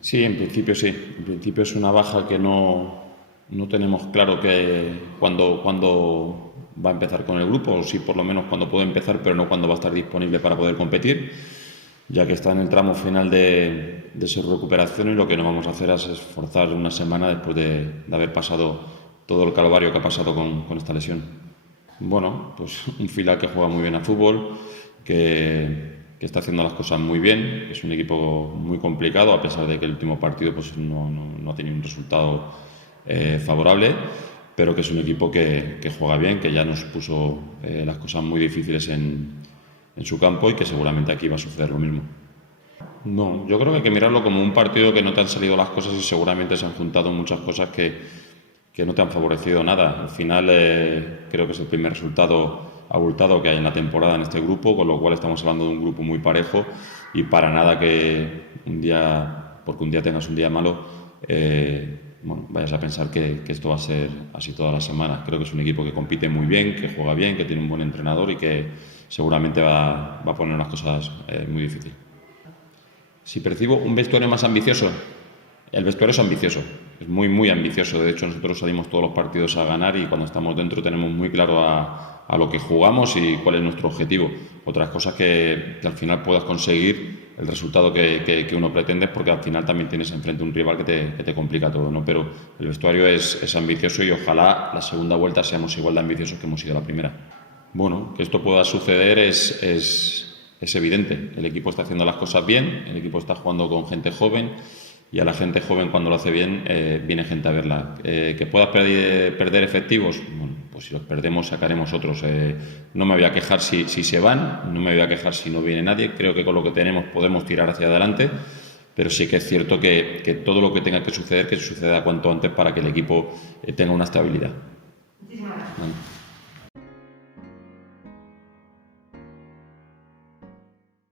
Sí, en principio sí. En principio es una baja que no tenemos claro cuándo va a empezar con el grupo, o sí por lo menos cuándo puede empezar, pero no cuándo va a estar disponible para poder competir, ya que está en el tramo final de su recuperación y lo que no vamos a hacer es esforzar una semana después de haber pasado todo el calvario que ha pasado con esta lesión. Bueno, pues un filial que juega muy bien a fútbol, que está haciendo las cosas muy bien, que es un equipo muy complicado, a pesar de que el último partido pues, no ha tenido un resultado favorable, pero que es un equipo que juega bien, que ya nos puso las cosas muy difíciles en su campo y que seguramente aquí va a suceder lo mismo. No, yo creo que hay que mirarlo como un partido que no te han salido las cosas y seguramente se han juntado muchas cosas que no te han favorecido nada. Al final creo que es el primer resultado abultado que hay en la temporada en este grupo, con lo cual estamos hablando de un grupo muy parejo y para nada que porque un día tengas un día malo, bueno, vayas a pensar que esto va a ser así todas las semanas. Creo que es un equipo que compite muy bien, que juega bien, que tiene un buen entrenador y que seguramente va a poner unas cosas muy difíciles. Si percibo un vestuario más ambicioso, el vestuario es ambicioso, es muy ambicioso. De hecho, nosotros salimos todos los partidos a ganar y cuando estamos dentro tenemos muy claro a lo que jugamos y cuál es nuestro objetivo. Otras cosas que al final puedas conseguir el resultado que uno pretende, porque al final también tienes enfrente un rival que te complica todo, ¿no? Pero el vestuario es ambicioso y ojalá la segunda vuelta seamos igual de ambiciosos que hemos sido la primera. Bueno, que esto pueda suceder es evidente. El equipo está haciendo las cosas bien, el equipo está jugando con gente joven y a la gente joven cuando lo hace bien viene gente a verla. ¿Que puedas perder efectivos? Bueno, pues si los perdemos sacaremos otros. No me voy a quejar si se van, no me voy a quejar si no viene nadie. Creo que con lo que tenemos podemos tirar hacia adelante, pero sí que es cierto que todo lo que tenga que suceda cuanto antes para que el equipo tenga una estabilidad. ¿Vale?